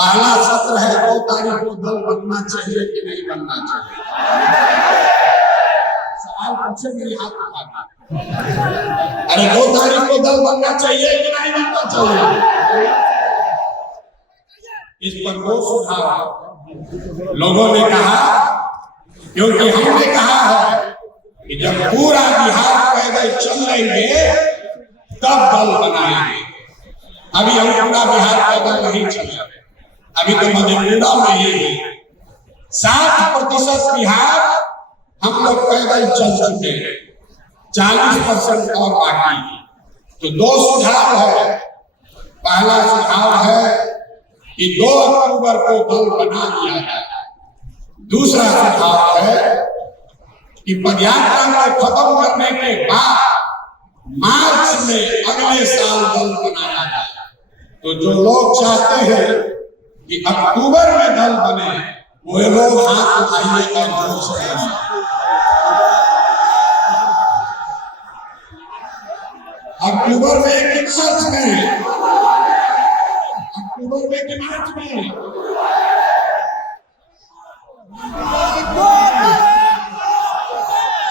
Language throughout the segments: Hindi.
पहला सत्र है 2 तारीख को दल बनना चाहिए कि नहीं बनना चाहिए। सवाल पूछे मेरी हाथ उठा, अरे 2 तारीख को दल बनना चाहिए कि नहीं बनना चाहिए। इस पर वो सुझाव लोगों ने कहा, क्योंकि हमने कहा है कि जब पूरा बिहार पैदल चल लेंगे तब दल बनाएंगे। अभी हम पूरा बिहार पैदल नहीं चले, अभी तो मधेपुरा में ही 60% बिहार हम लोग पैदल चल चुके हैं, 40% और बाकी। तो 2 सुझाव है। पहला सुझाव है कि 2 अक्टूबर को दल बना दिया जाए। दूसरा सुझाव है कि पदयात्रा को खत्म करने के बाद मार्च में अगले साल दल बनाया जाए। तो जो लोग चाहते हैं कि अक्टूबर में दल बने, वो लोग हाथ उठाइए और जोर से बने। अक्टूबर में कि मार्च में? अक्टूबर में कि मार्च में?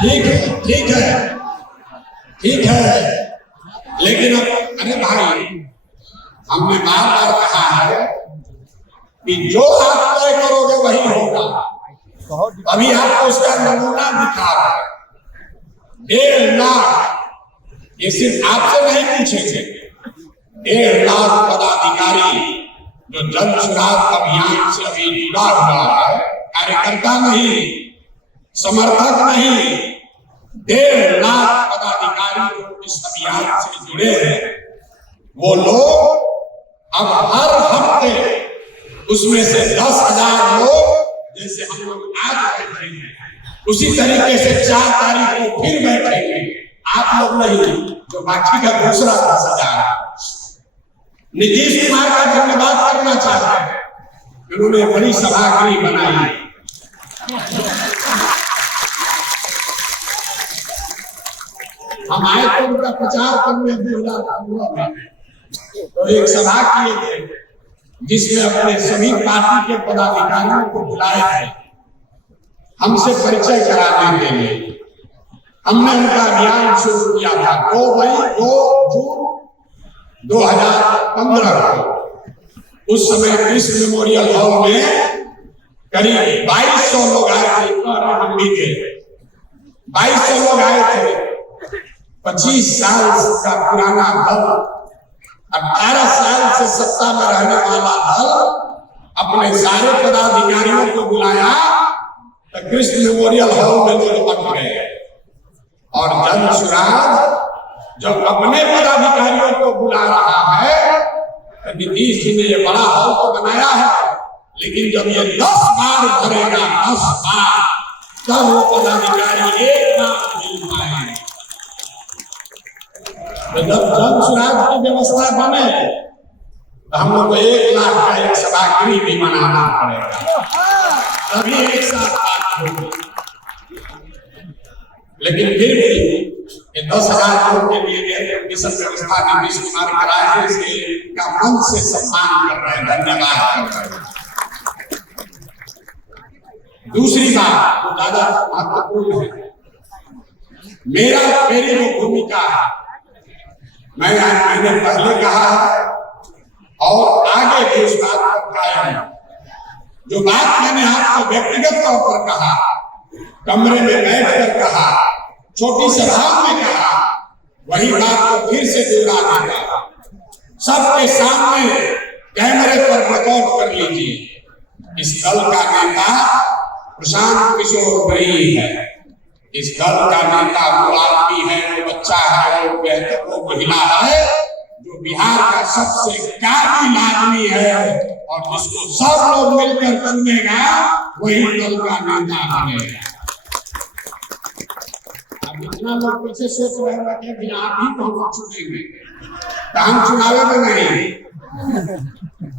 ठीक है, ठीक है, ठीक है। लेकिन अब अरे भाई, हमने बार बार कहा है कि जो आप तय करोगे वही होगा। अभी आपको उसका नमूना दिखा रहा है। 1.5 लाख, ये सिर्फ आपसे नहीं पूछेंगे, 1.5 लाख पदाधिकारी जो जन चुनाव अभियान से अभी जुड़ा हुआ है, कार्यकर्ता नहीं, समर्थक नहीं, 1.5 लाख पदाधिकारी इस अभियान से जुड़े हैं। वो लोग अब हर हफ्ते उसमें से 10,000 लोग, जैसे हम लोग आज बैठे हैं, उसी तरीके से 4 तारीख को फिर बैठेंगे। आप लोग नहीं, जो बाकी का दूसरा 10,000। नीतीश कुमार का धन्यवाद करना चाहते हैं, उन्होंने बड़ी सभागृह बनाई। हम आए तो उनका प्रचार करने 2015 में, तो एक सभा किए थे जिसमें अपने सभी पार्टी के पदाधिकारियों को बुलाए थे हमसे परिचय कराने के लिए। हमने उनका अभियान शुरू किया था 2 जून 2015 को। उस समय कृष्ण मेमोरियल हॉल में करीब 2200 लोग आए थे, हम भी थे। 2200 लोग आए थे। 25 साल का पुराना दल, 18 साल से सत्ता में रहने वाला दल अपने सारे पदाधिकारियों को बुलाया तो कृष्ण मेमोरियल हॉल में लोग पक गए। और जन सुराज जब अपने पदाधिकारियों को बुला रहा है तो नीतीश जी ने ये बड़ा हॉल तो बनाया है, लेकिन जब ये 10 बार भरेगा, 10 बार, तब वो पदाधिकारी एक बार मिल पाएंगे। तो जब जन सुराज की व्यवस्था बने तो हम लोग को 1 लाख का एक सभागृह भी बनाना पड़ेगा, तभी एक साथ बात होगी। लेकिन फिर भी 10,000 लोगों के लिए मिशन व्यवस्था नीतीश कुमार कराए, इसलिए का मन से सम्मान कर रहे हैं, धन्यवाद कर रहे हैं। दूसरी बात जो ज्यादा महत्वपूर्ण है, मेरी जो भूमिका है, मैंने पहले कहा है और आगे भी उस बात पर कायम हूं। जो बात मैंने आपको व्यक्तिगत तौर पर कहा, कमरे में बैठकर कहा, छोटी सभा में कहा, वही बात को फिर से दोहरा देगा। सबके सामने कैमरे पर रिकॉर्ड कर लीजिए। इस दल का नेता प्रशांत किशोर नहीं है। इस दल का नेता वो आदमी है, वो बच्चा है, वो महिला है जो बिहार का सबसे काबिल आदमी है और जिसको सब लोग मिलकर चुनेगा, वही दल का नेता बनेगा। अब इतना लोग पीछे सोच रहे हैं कि आप ही तो हम चुनेंगे, तो हम चुनाव में नहीं,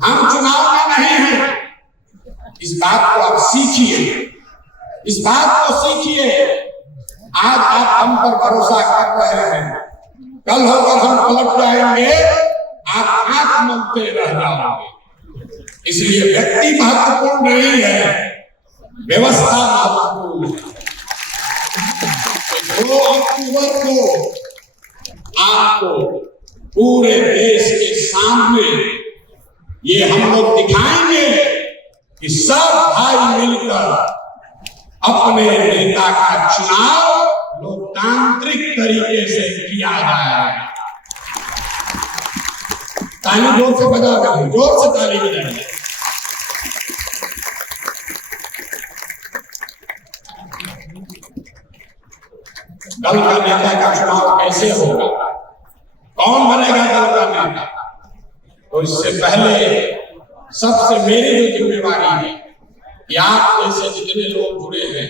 हम चुनाव में नहीं है। इस बात को आप सीखिए, इस बात को सीखिए। आज आप हम पर भरोसा कर रहे हैं, कल होकर हम पलट जाएंगे, आप आंख मलते रह जाओगे। इसलिए व्यक्ति महत्वपूर्ण नहीं है, व्यवस्था महत्वपूर्ण है। 2 अक्टूबर को आपको पूरे देश के सामने ये हम लोग दिखाएंगे कि सब भाई मिलकर अपने नेता का चुनाव लोकतांत्रिक तरीके से किया जाएगा। ताली जोर से बजाओ, जोर से ताली बजाइए। दल का नेता का चुनाव कैसे होगा, कौन बनेगा दल का नेता, तो इससे पहले सबसे मेरी जो जिम्मेवारी है कि आप जैसे जितने लोग जुड़े हैं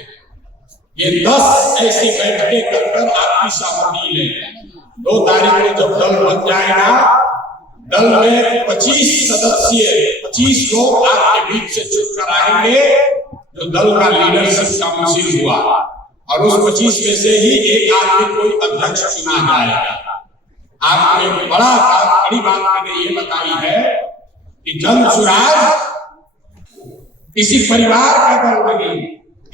ये 10 ऐसी बैठकें कर आपकी सहमति लें। 2 तारीख को जब दल बन जाएगा, दल में 25 सदस्य 25 लोग आपके बीच से चुन कर आएंगे जो दल का लीडरशिप काउंसिल हुआ, और उस 25 में से ही एक आदमी कोई अध्यक्ष चुना जाएगा। आपने बड़ी बात मैंने ये बताई है कि जन सुराज किसी परिवार का दल नहीं,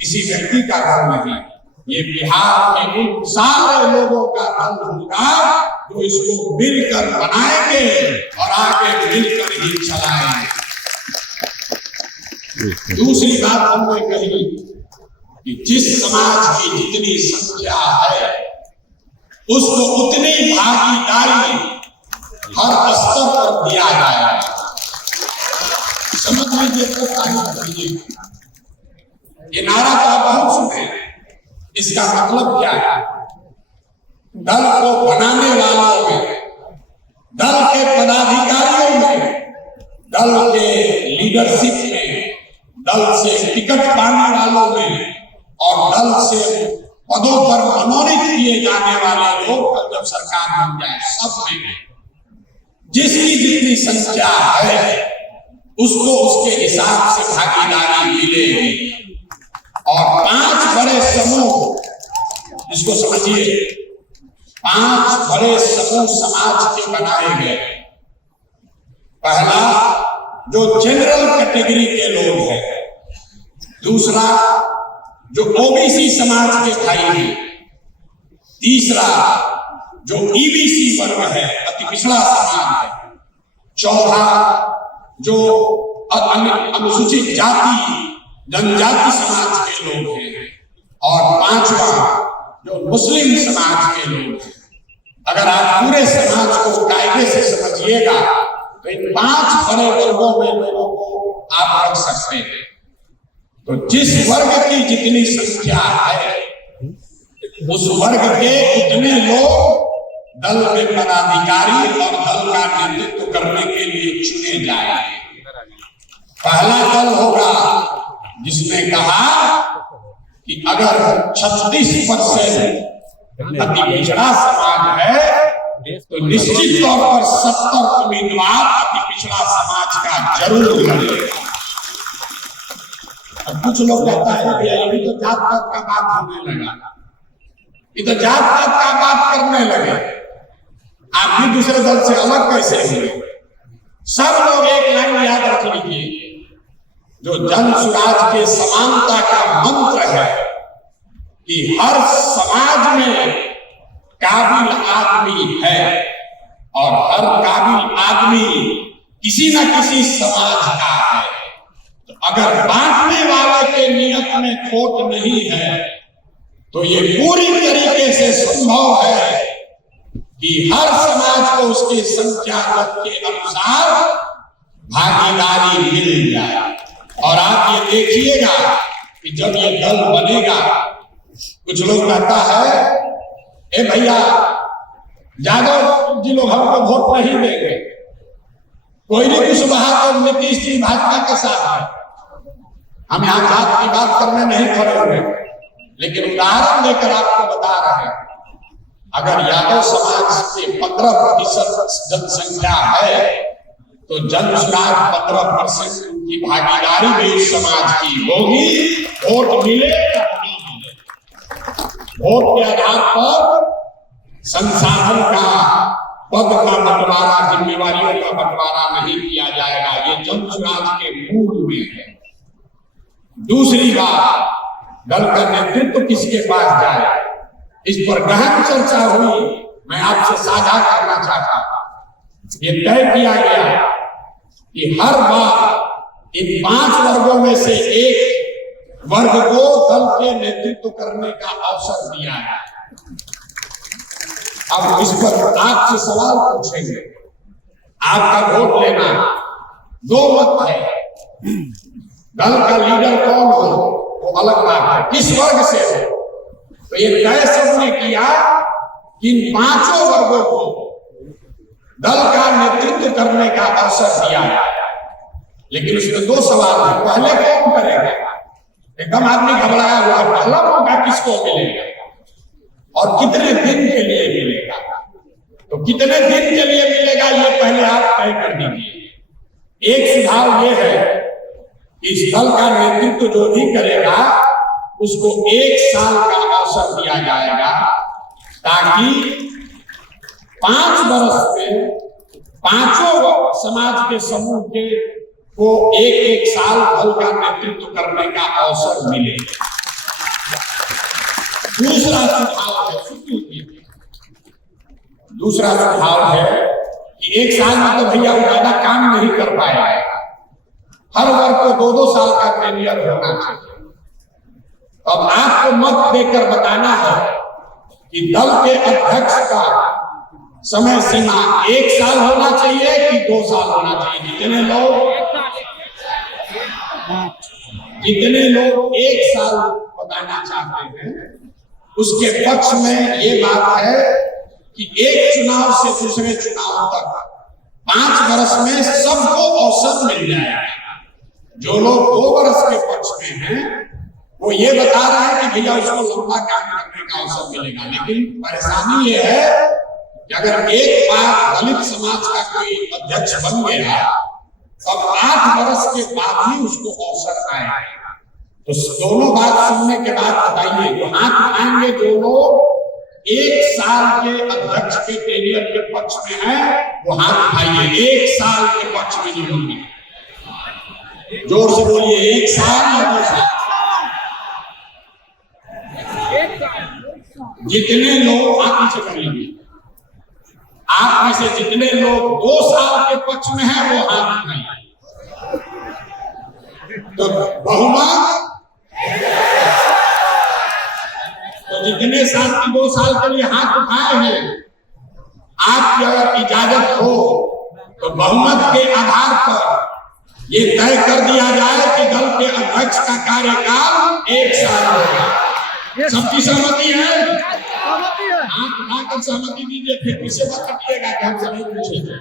किसी व्यक्ति का दल नहीं, ये बिहार के उन सारे लोगों का दल होगा जो इसको मिलकर बनाएंगे और आगे मिलकर ही चलाएंगे। दूसरी बात हमने कही कि जिस समाज की जितनी संख्या है उसको उतनी भागीदारी हर स्तर पर दिया जाएगा। समझ लीजिए, ये नारा तो आप बहुत सुने, इसका मतलब क्या है? दल को बनाने वालों में, दल के पदाधिकारियों में, दल के लीडरशिप में, दल से टिकट पाने वालों में और दल से पदों पर मनोनीत किए जाने वाले लोग जब सरकार बन जाए, सब में जिसकी जितनी संख्या है उसको उसके हिसाब से भागीदारी मिलेगी। और 5 बड़े समूह, इसको समझिए, 5 बड़े समूह समाज के बनाए गए। पहला जो जनरल कैटेगरी के लोग हैं, दूसरा जो ओबीसी समाज के भाई हैं, तीसरा जो ईबीसी वर्ग है, अति पिछड़ा समाज है, चौथा जो अनुसूचित जाति जनजाति समाज के लोग हैं, और 5वां जो मुस्लिम समाज के लोग हैं। अगर आप पूरे समाज को कायदे से समझिएगा तो इन 5 बड़े वर्गों में लोगों को आप रख सकते हैं। तो जिस वर्ग की जितनी संख्या है उस वर्ग के उतने लोग दल के पदाधिकारी और दल का नेतृत्व करने के लिए चुने जाएंगे। पहला दल होगा जिसने कहा कि अगर 36% अति पिछड़ा समाज है तो निश्चित तौर पर 70 उम्मीदवार अति पिछड़ा समाज का जरूर लड़ेगा। अब कुछ लोग कहता है कि अभी तो जात पात का बात होने लगा, ये तो जात पात का बात करने लगे, आप भी दूसरे दल से अलग कैसे हुए? सब लोग एक लाइन याद रख लीजिए, जो जन सुराज के समानता का मंत्र है कि हर समाज में काबिल आदमी है और हर काबिल आदमी किसी न किसी समाज का है। तो अगर बांटने वाले के नियत में खोट नहीं है तो ये पूरी तरीके से संभव है कि हर समाज को उसके संख्या के अनुसार भागीदारी मिल जाए। और आप ये देखिएगा कि जब ये दल बनेगा, कुछ लोग कहता है ए भैया यादव जी लोग हमको वोट नहीं देंगे, कोई नहीं कुशवाहा तो नीतीश जी भाजपा के साथ है। हम यहाँ जात की बात करने नहीं खड़े हुए, लेकिन उदाहरण देकर आपको बता रहे हैं, अगर यादव समाज के 15% जनसंख्या है तो जनसुराज 15% की भागीदारी भी समाज की होगी। वोट मिले या नहीं मिले, वोट के आधार पर संसाधन का पद का बंटवारा, जिम्मेवारियों का बंटवारा नहीं किया जाएगा। ये जनसुराज के मूल में है। दूसरी बात, दल का नेतृत्व किसके पास जाए, इस पर गहन चर्चा हुई। मैं आपसे साझा करना चाहता हूं। ये तय किया गया कि हर बार इन 5 वर्गों में से एक वर्ग को दल के नेतृत्व करने का अवसर दिया है। अब इस पर आपसे सवाल पूछेंगे, आपका वोट लेना 2 मत है। दल का लीडर कौन हो वो अलग बात है, किस वर्ग से हो। तो ये तय सबने किया कि इन 5 वर्गों को दल का नेतृत्व करने का अवसर दिया है। लेकिन उसमें 2 सवाल है। पहले कौन करेगा? एकदम आदमी घबराया हुआ, पहला मौका किसको मिलेगा और कितने दिन के लिए मिलेगा? तो कितने दिन के लिए मिलेगा ये पहले आप तय कर दीजिए। एक सुझाव ये है कि इस दल का नेतृत्व जो भी करेगा उसको 1 साल का अवसर दिया जाएगा, ताकि 5 वर्ष में 5 समाज के समूह के को 1-1 साल दल का नेतृत्व करने का अवसर मिले। दूसरा सुझाव है कि 1 साल में तो भैया ज्यादा काम नहीं कर पाएगा। हर वर्ग को 2-2 साल का टेन्योर होना चाहिए। अब आपको मत देकर बताना है कि दल के अध्यक्ष का समय सीमा 1 साल होना चाहिए कि 2 साल होना चाहिए। जितने लोग 1 साल बताना चाहते हैं उसके पक्ष में ये बात है कि एक चुनाव से दूसरे चुनाव तक 5 वर्ष में सबको अवसर मिल जाएगा। जो लोग 2 वर्ष के पक्ष में हैं वो ये बता रहे हैं कि भैया उसको लंबा काम करने का अवसर मिलेगा। लेकिन परेशानी ये है कि अगर एक बार दलित समाज का कोई अध्यक्ष बन गया तब 8 वर्ष के बाद ही उसको अवसर आएगा। तो दोनों बात सुनने के बाद बताइए, तो हाथ उठाएंगे जो लोग 1 साल के अध्यक्ष के टेन्योर के पक्ष में है वो हाथ उठाइए। 1 साल के पक्ष में जो होंगे जोर से बोलिए, 1 साल या 2 साल। जितने लोग आप पीछे कर लीजिए, आप में से जितने लोग 2 साल के पक्ष में हैं वो हाथ उठाइए। तो बहुमत, तो जितने साथी 2 साल के लिए हाथ उठाए हैं, आपकी अगर इजाजत हो तो बहुमत के आधार पर ये तय कर दिया जाए कि दल के अध्यक्ष का कार्यकाल 1 साल होगा। सबकी सहमति है? आप उठाकर सहमति दीजिए, फिर किसे बात करिएगा कि हम सभी पूछेंगे।